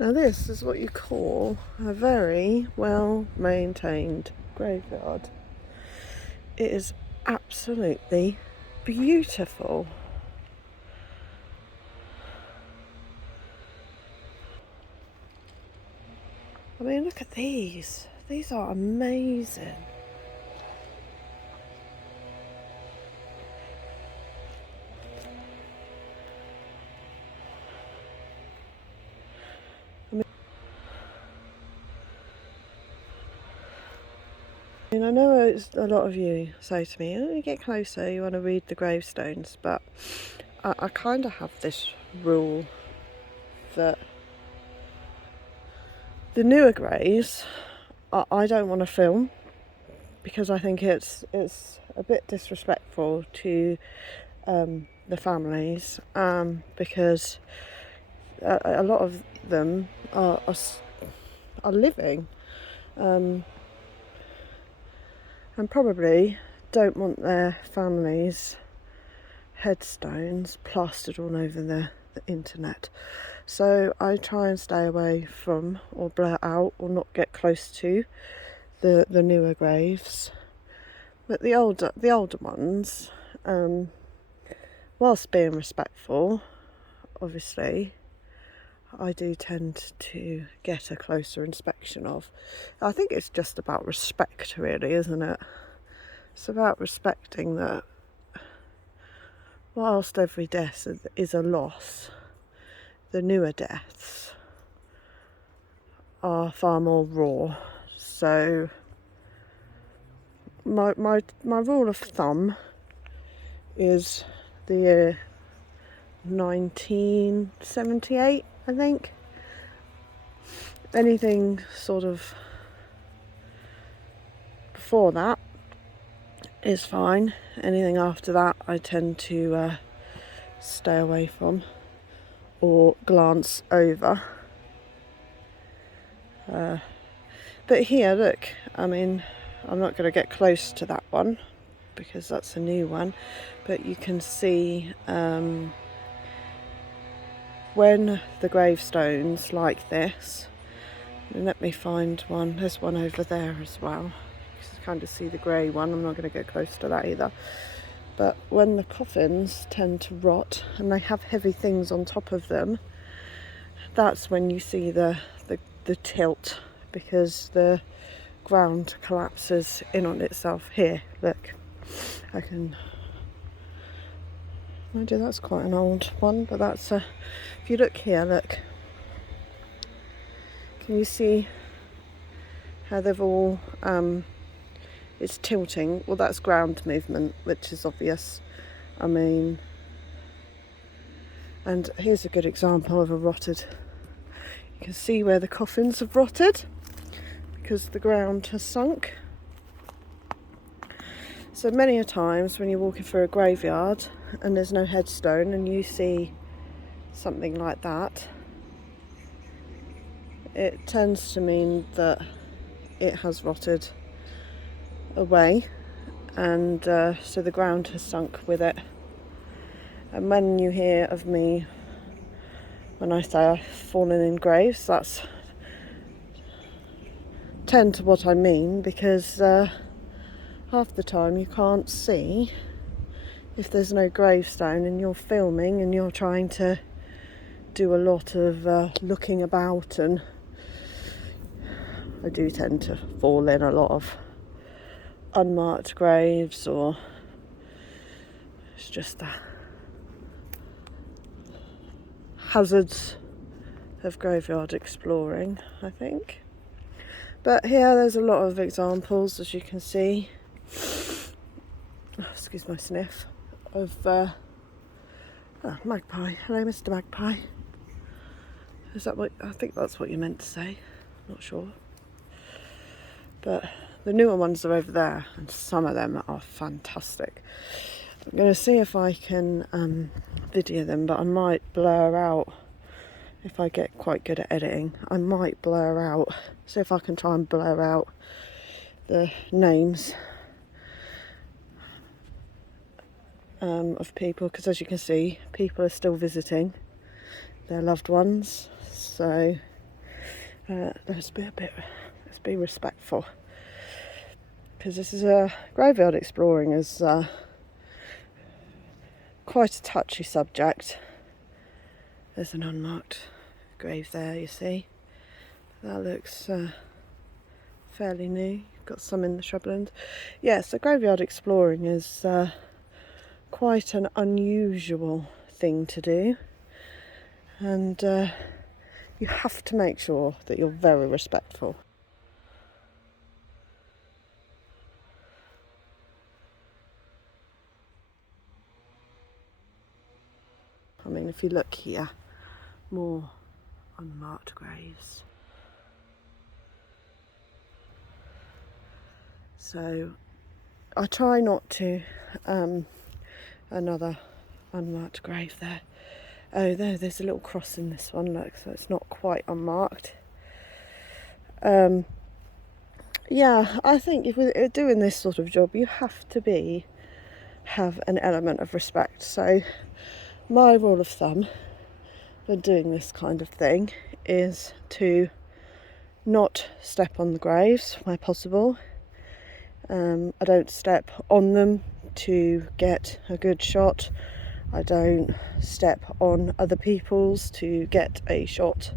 Now this is what you call a very well maintained graveyard. It is absolutely beautiful. I mean, look at these. These are amazing. I know a lot of you say to me, oh, you get closer, you want to read the gravestones, but I kind of have this rule that the newer graves I don't want to film, because I think it's a bit disrespectful to the families, because a lot of them are living, and probably don't want their families' headstones plastered all over the internet. So I try and stay away from, or blur out, or not get close to the newer graves. But the older ones, whilst being respectful, obviously, I do tend to get a closer inspection of. I think it's just about respect, really, isn't it? It's about respecting that whilst every death is a loss, the newer deaths are far more raw. So my rule of thumb is the year 1978, I think. Anything sort of before that is fine. Anything after that I tend to stay away from or glance over. But here, look, I mean, I'm not going to get close to that one because that's a new one, but you can see when the gravestones like this, and let me find one, there's one over there as well, you can kind of see the grey one, I'm not going to get close to that either, but when the coffins tend to rot and they have heavy things on top of them, that's when you see the tilt, because the ground collapses in on itself. Here, look, I can, mind you, that's quite an old one, but that's if you look here, look, can you see how they've all it's tilting? Well, that's ground movement, which is obvious. I mean, and here's a good example of a rotted, you can see where the coffins have rotted because the ground has sunk. So many a times when you're walking through a graveyard and there's no headstone and you see something like that, it tends to mean that it has rotted away, and so the ground has sunk with it. And when you hear of me, when I say I've fallen in graves, that's tend to what I mean, because half the time you can't see if there's no gravestone and you're filming and you're trying to do a lot of looking about, and I do tend to fall in a lot of unmarked graves, or it's just the hazards of graveyard exploring, I think. But here there's a lot of examples, as you can see, excuse my sniff, of magpie. Hello, Mr. Magpie. Is that what, I think that's what you meant to say, not sure. But the newer ones are over there, and some of them are fantastic. I'm going to see if I can video them, but I might blur out, if I get quite good at editing, I might blur out, see if I can try and blur out the names of people, because as you can see, people are still visiting their loved ones. So Let's be respectful, because this is a graveyard exploring is quite a touchy subject. There's an unmarked grave there, you see. That looks fairly new. Got some in the shrubland. Yes, so graveyard exploring is quite an unusual thing to do, and you have to make sure that you're very respectful. I mean, if you look here, more unmarked graves. So I try not to, another unmarked grave there. Oh, there's a little cross in this one, look, so it's not quite unmarked. Yeah, I think if we're doing this sort of job, you have to have an element of respect. So my rule of thumb for doing this kind of thing is to not step on the graves where possible. I don't step on them to get a good shot. I don't step on other people's to get a shot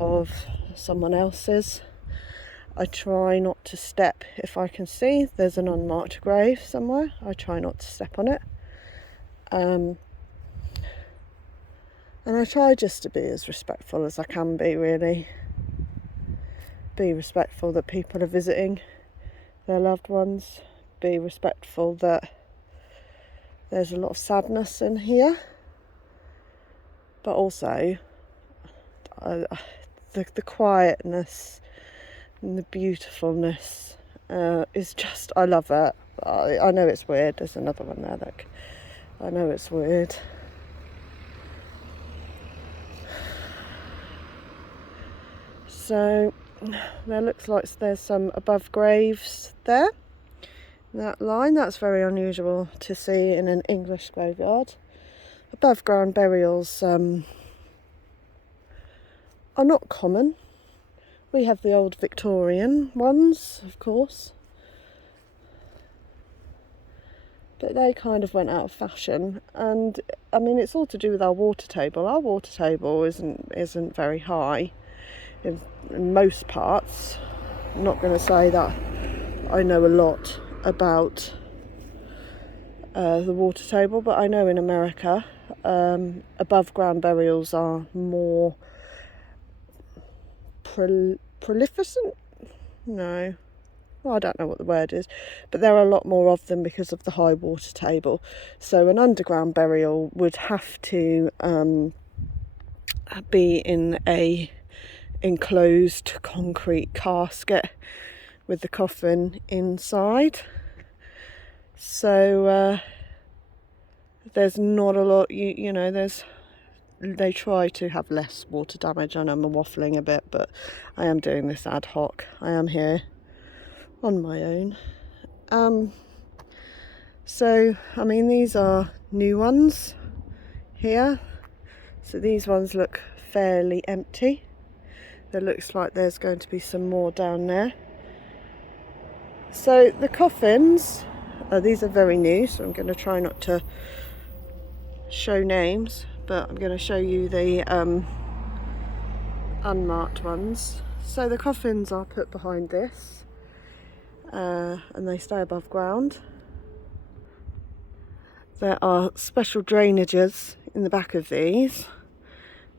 of someone else's. I try not to step if I can see there's an unmarked grave somewhere. I try not to step on it. And I try just to be as respectful as I can be, really. Be respectful that people are visiting their loved ones. Be respectful that there's a lot of sadness in here. But also, the quietness and the beautifulness is just, I love it. I know it's weird. There's another one there, look. I know it's weird. So there looks like there's some above graves there. That line, that's very unusual to see in an English graveyard. Above ground burials are not common. We have the old Victorian ones, of course, but they kind of went out of fashion. And I mean, it's all to do with our water table. Our water table isn't very high in most parts. I'm not going to say that I know a lot about the water table, but I know in America above ground burials are more prolificent? No. Well, I don't know what the word is, but there are a lot more of them because of the high water table. So an underground burial would have to be in a enclosed concrete casket with the coffin inside. So there's not a lot, you know, they try to have less water damage. I know I'm waffling a bit, but I am doing this ad hoc. I am here on my own. So, I mean, these are new ones here. So these ones look fairly empty. There looks like there's going to be some more down there. So the coffins, these are very new, so I'm going to try not to show names, but I'm going to show you the unmarked ones. So the coffins are put behind this, and they stay above ground. There are special drainages in the back of these,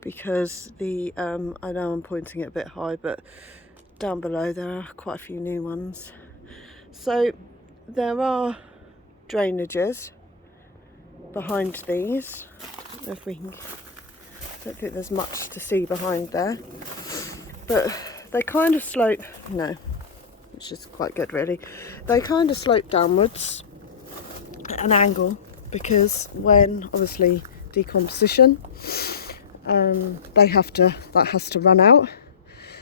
because I know I'm pointing it a bit high, but down below there are quite a few new ones. So there are drainages behind these. If we can, I don't think there's much to see behind there, but they kind of slope, no, which is quite good really. They kind of slope downwards at an angle, because when obviously decomposition, that has to run out.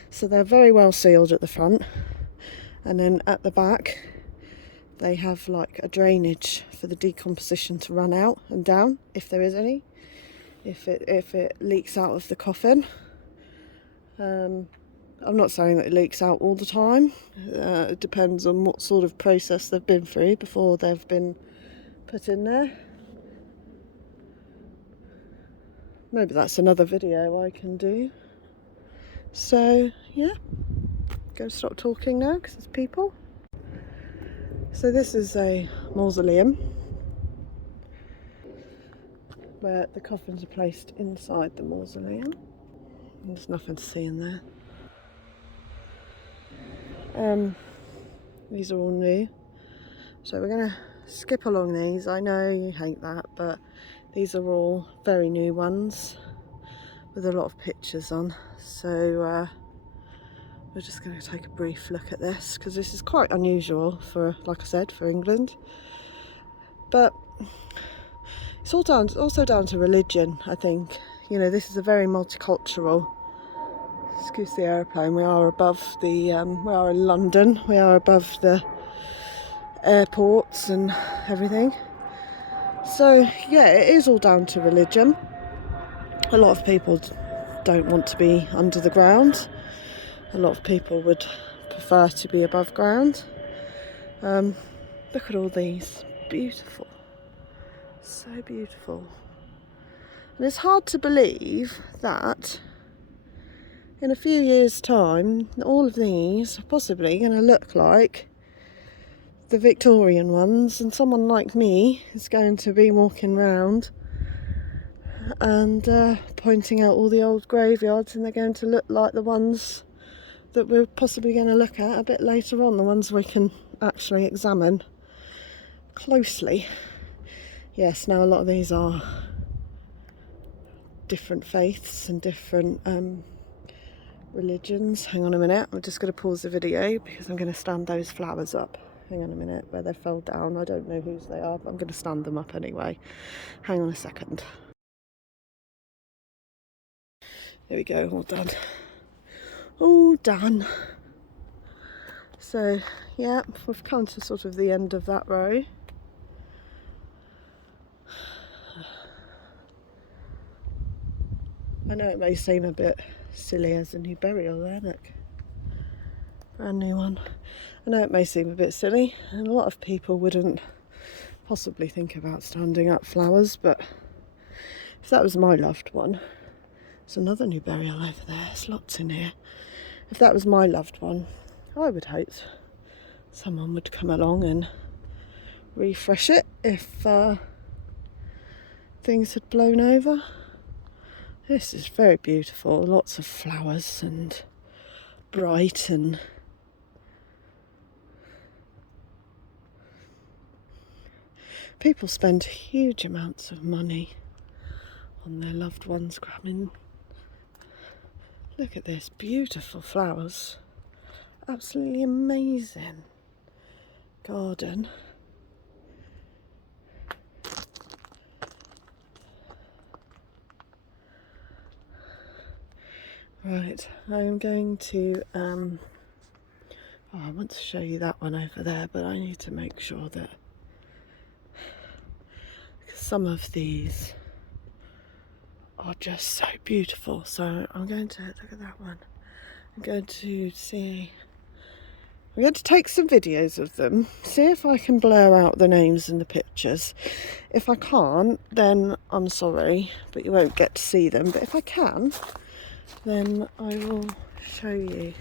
So they're very well sealed at the front, and then at the back they have like a drainage for the decomposition to run out and down, if there is any, if it leaks out of the coffin. I'm not saying that it leaks out all the time. It depends on what sort of process they've been through before they've been put in there. Maybe that's another video I can do. So yeah, go stop talking now because there's people. So this is a mausoleum where the coffins are placed inside the mausoleum. There's nothing to see in there. These are all new, so we're going to skip along these. I know you hate that, but these are all very new ones with a lot of pictures on. So we're just going to take a brief look at this because this is quite unusual for, like I said, for England. But it's also down to religion, I think. You know, this is a very multicultural. Excuse the aeroplane. We are above the. We are in London. We are above the airports and everything. So yeah, it is all down to religion. A lot of people don't want to be under the ground. A lot of people would prefer to be above ground. Look at all these. Beautiful. So beautiful. And it's hard to believe that in a few years' time, all of these are possibly going to look like the Victorian ones, and someone like me is going to be walking around and pointing out all the old graveyards, and they're going to look like the ones that we're possibly going to look at a bit later on, the ones we can actually examine closely. Yes, now a lot of these are different faiths and different religions. Hang on a minute, I'm just going to pause the video because I'm going to stand those flowers up. Hang on a minute, where they fell down. I don't know whose they are, but I'm going to stand them up anyway. Hang on a second. There we go, all done. All done. So yeah, we've come to sort of the end of that row. I know it may seem a bit silly as a new burial there, look. Brand new one. I know it may seem a bit silly, and a lot of people wouldn't possibly think about standing up flowers, but if that was my loved one, there's another new burial over there, there's lots in here. If that was my loved one, I would hope someone would come along and refresh it if things had blown over. This is very beautiful, lots of flowers and bright, and people spend huge amounts of money on their loved ones. Grabbing. Look at this, beautiful flowers. Absolutely amazing garden. Right, I'm going to, I want to show you that one over there, but I need to make sure that some of these are just so beautiful. So I'm going to look at that one. I'm going to take some videos of them, see if I can blur out the names and the pictures. If I can't, then I'm sorry, but you won't get to see them. But if I can, then I will show you.